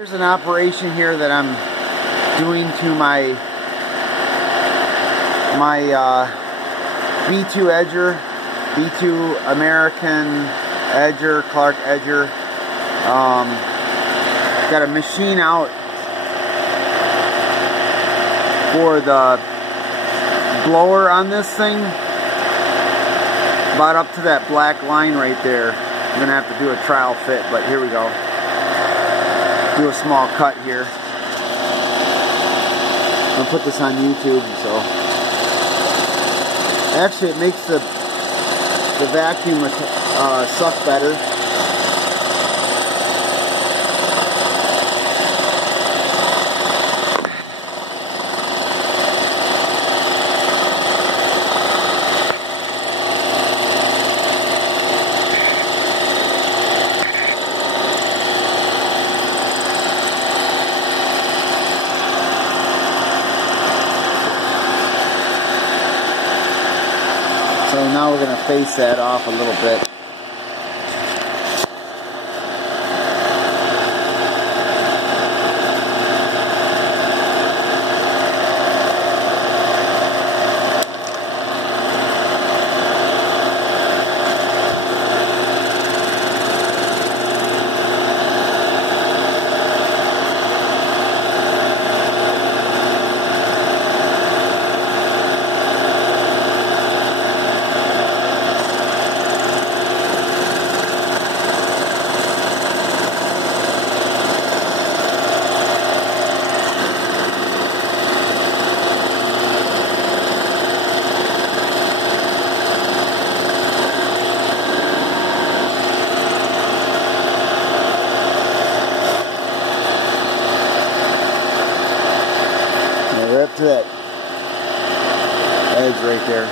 Here's an operation here that I'm doing to my B2 edger, B2 American edger, Clarke edger. Got a machine out for the blower on this thing, about up to that black line right there. I'm gonna have to do a trial fit, but here we go. Do a small cut here. I'll put this on YouTube, so actually it makes the vacuum suck better. So now we're going to face that off a little bit. We're up to that edge right there.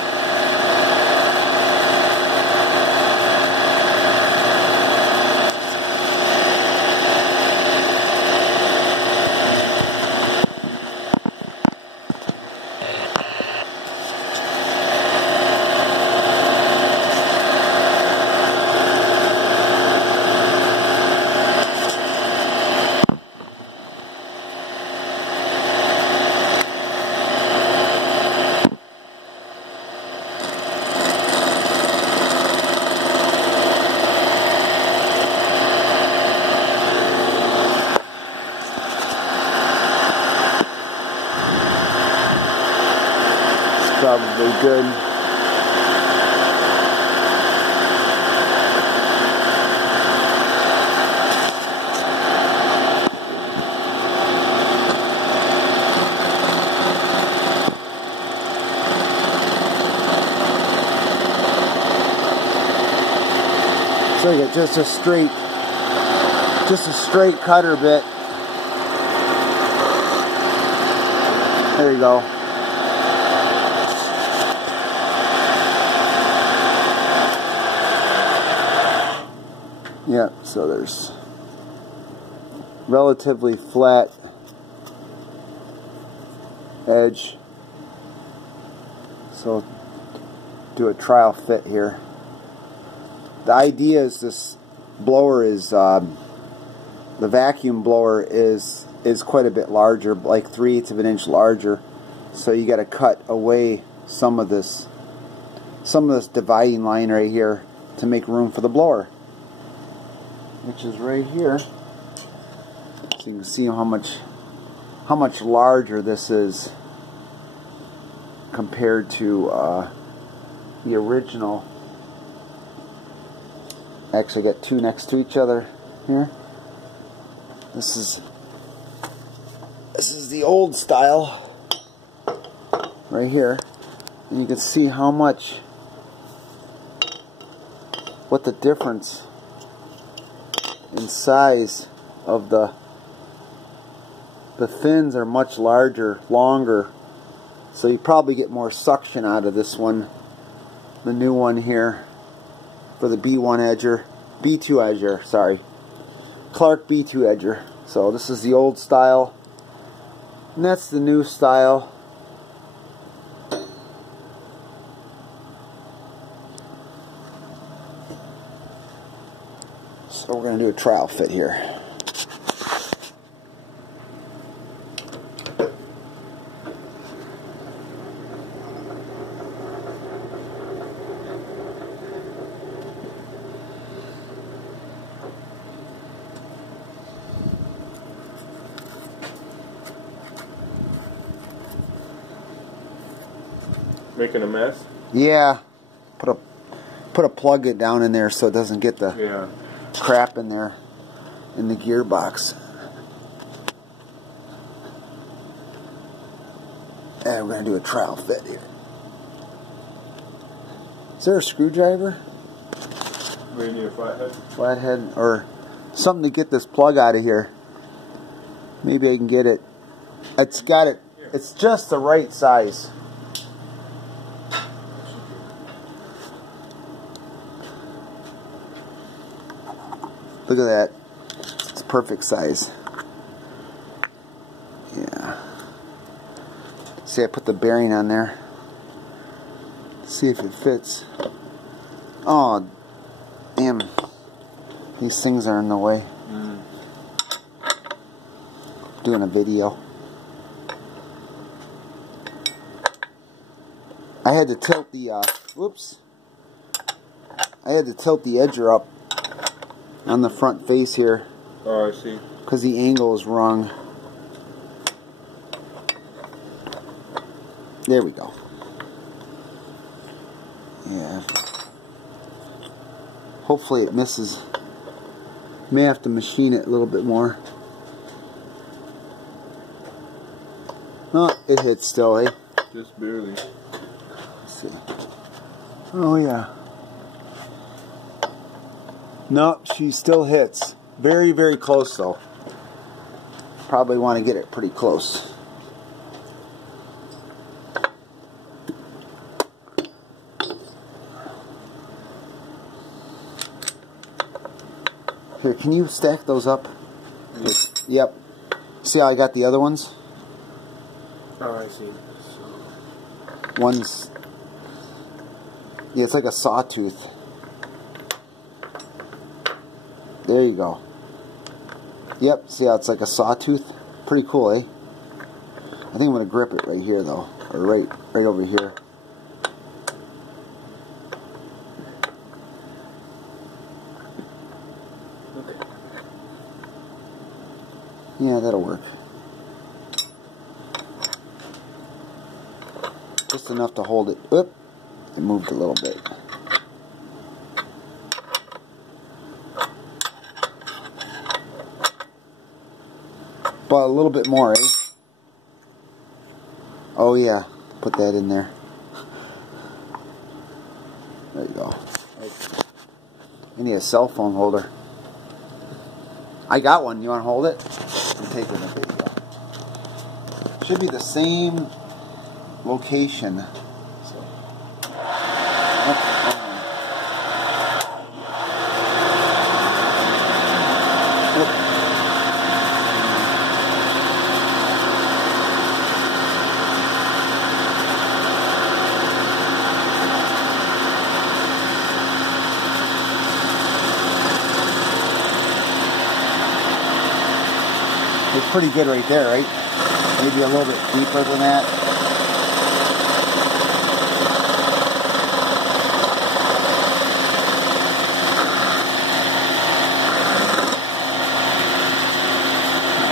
Probably good. So you get just a straight cutter bit. There you go. Yeah, so there's relatively flat edge. So do a trial fit here. The idea is this blower is the vacuum blower is quite a bit larger, like 3/8 of an inch larger. So you got to cut away some of this dividing line right here to make room for the blower, which is right here. So you can see how much larger this is compared to the original. Actually got two next to each other here. This is the old style right here, and you can see what the difference in size of the fins are much larger, longer, so you probably get more suction out of this one, the new one here for the B2 edger, sorry, Clarke B2 edger. So this is the old style, and that's the new style. So we're going to do a trial fit here. Making a mess? Yeah. Put a plug it down in there so it doesn't get the crap in there in the gearbox. And we're going to do a trial fit here. Is there a screwdriver? We need a flathead? Flathead or something to get this plug out of here. Maybe I can get it. It's got it. It's just the right size. Look at that. It's perfect size. Yeah. See, I put the bearing on there. See if it fits. Oh, damn. These things are in the way. Doing a video. I had to tilt the, whoops. I had to tilt the edger up on the front face here. Oh, I see. Because the angle is wrong. There we go. Yeah. Hopefully it misses. May have to machine it a little bit more. Oh, it hits still, eh? Just barely. Let's see. Oh, yeah. No, she still hits. Very, very close, though. Probably want to get it pretty close. Here, can you stack those up? Here. Yep. See how I got the other ones? Oh, I see. One's... Yeah, it's like a sawtooth. There you go. Yep, see how it's like a sawtooth? Pretty cool, eh? I think I'm going to grip it right here, though. Or right over here. Okay. Yeah, that'll work. Just enough to hold it. Oop! It moved a little bit. But a little bit more, eh? Oh yeah, put that in there. There you go. I need a cell phone holder. I got one. You want to hold it? I'm taking a video. Should be the same location. It's pretty good right there, right? Maybe a little bit deeper than that.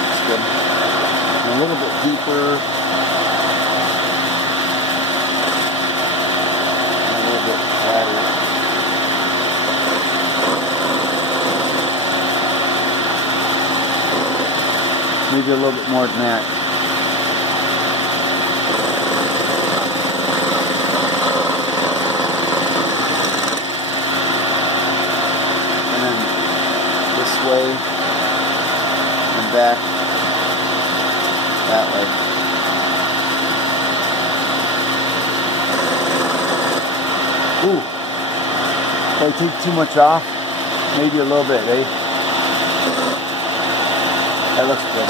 That's good. And a little bit deeper. And a little bit flatter. Maybe a little bit more than that. And then this way and back that way. Ooh. If I take too much off, maybe a little bit, eh? That looks good.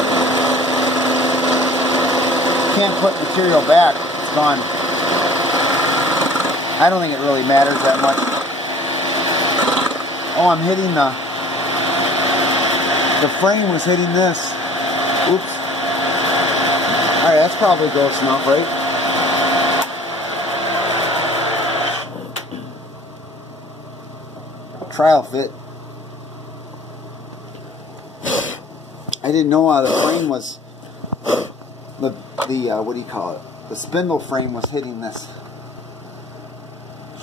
Can't put material back. It's gone. I don't think it really matters that much. Oh, I'm hitting the frame was hitting this. Oops. Alright, that's probably close enough, right? Trial fit. I didn't know the frame was the what do you call it? The spindle frame was hitting this.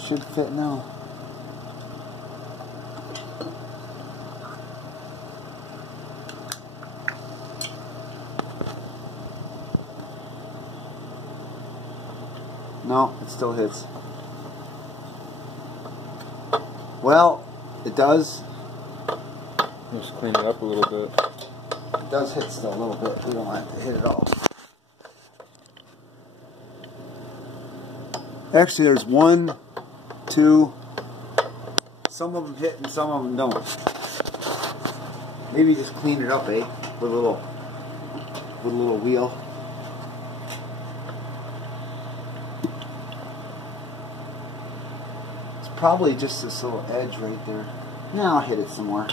should fit now. No, it still hits. Well, it does. Just clean it up a little bit. It does hit still a little bit. We don't have to hit it all. Actually, there's 1, 2. Some of them hit and some of them don't. Maybe just clean it up, eh? With a little wheel. It's probably just this little edge right there. Now I'll hit it some more.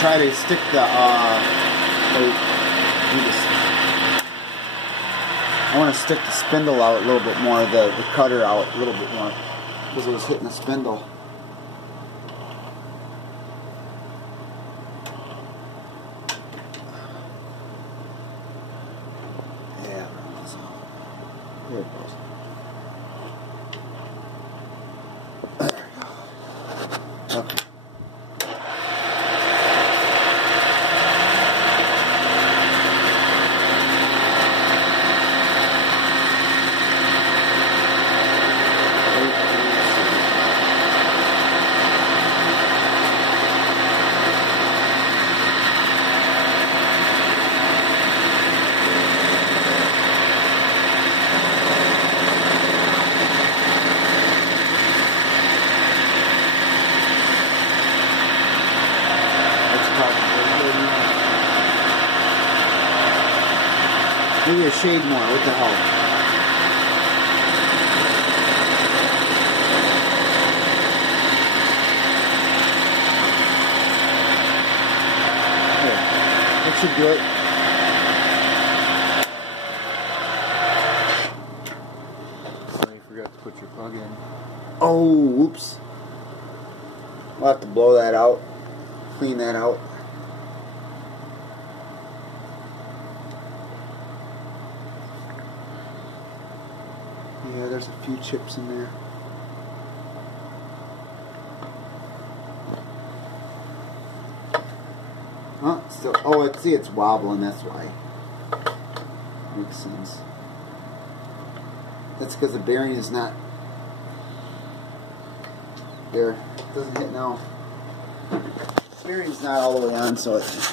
Try to stick the I want to stick the spindle out a little bit more, the cutter out a little bit more, because it was hitting the spindle. Yeah, there it goes. Okay. Maybe a shade more, what the hell? There, that should do it. Oh, you forgot to put your plug in. Oh, whoops. We'll have to blow that out, clean that out. Yeah, there's a few chips in there. Huh? Still, oh, see, it's wobbling, that's why. Makes sense. That's because the bearing is not there. It doesn't hit now. The bearing's not all the way on, so it's...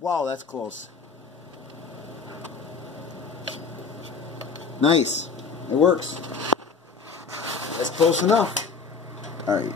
Wow, that's close. Nice. It works. That's close enough. Alright.